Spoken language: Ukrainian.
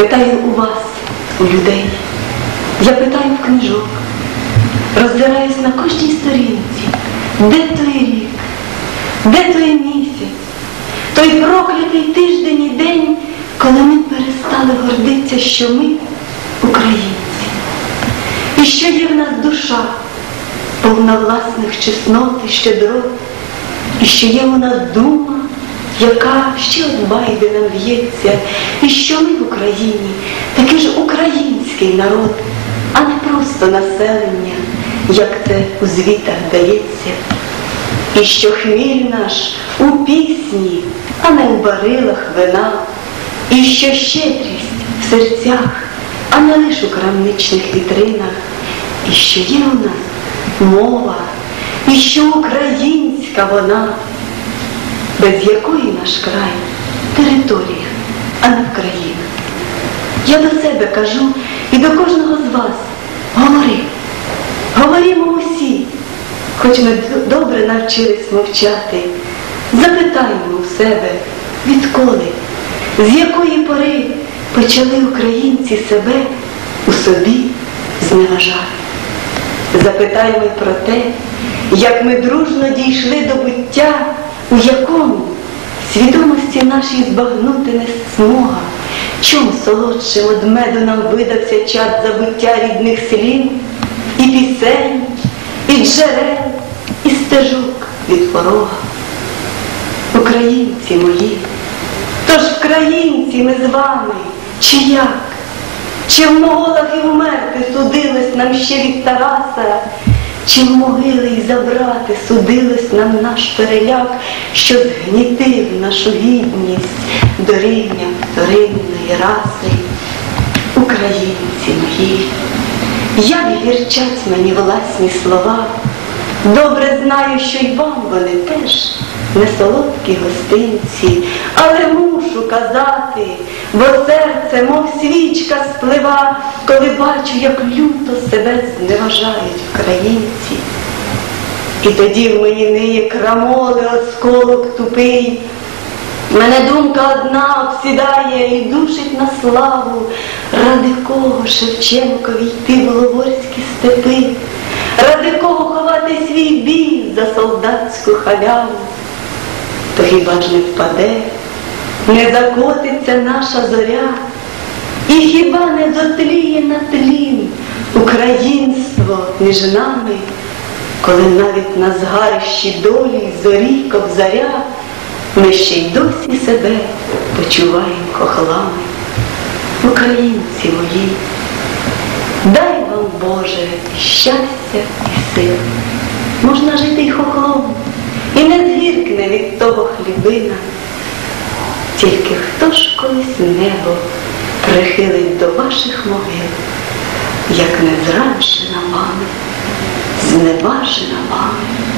питаю у вас, у людей. Я питаю в книжок, роздираюсь на кожній сторінці, де той рік, де той місяць, той проклятий тиждень і день, коли ми перестали гордитися, що ми українці. І що є в нас душа, повна власних чеснот і щедрот, і що є у нас дума, яка ще от байди нам в'ється, і що ми в Україні? Такий ж український народ, а не просто населення, як це у звітах дається. І що хміль наш у пісні, а не у барилах вина, і що щедрість в серцях, а не лиш у крамничних вітринах, і що є у нас мова, і що українська вона, без якої наш край територія, а не Вкраїна. Я до себе кажу і до кожного з вас говори, говоримо усі, хоч ми добре навчились мовчати. Запитаємо у себе, відколи, з якої пори почали українці себе у собі зневажати. Запитаємо про те, як ми дружно дійшли до буття, у якому свідомості нашій збагнути не смога, чом солодшим од меду нам видався час забуття рідних слів, і пісень, і джерел, і стежок від порога. Українці мої, тож українці ми з вами, чи як? Чи в моголах і вмерти судилось нам ще від Тараса, чи могили й забрати судилось нам наш переляк, що згнітив нашу гідність до рівня вторинної раси. Українці мої, як гірчать мені власні слова, добре знаю, що й вам вони теж не солодкі гостинці, але мушу казати, бо серце, мов свічка сплива, коли бачу, як люто себе зневажають українці. І тоді в мені ниє крамоли осколок тупий. Мене думка одна обсідає і душить на славу, ради кого Шевченкові йти в Ловорські степи, ради кого ховати свій біль за солдатську халяву. То хіба ж не впаде, не закотиться наша зоря, і хіба не дотліє на тлін українство між нами, коли навіть на згарищі долі зорі кобзаря ми ще й досі себе почуваємо хохлами. Українці мої, дай вам Боже щастя і сил. Можна жити й хохлом, і не згіркне від того хлібина. Тільки хто ж колись небо прихилить до ваших могил, як не зраншена вами, зневажена вами.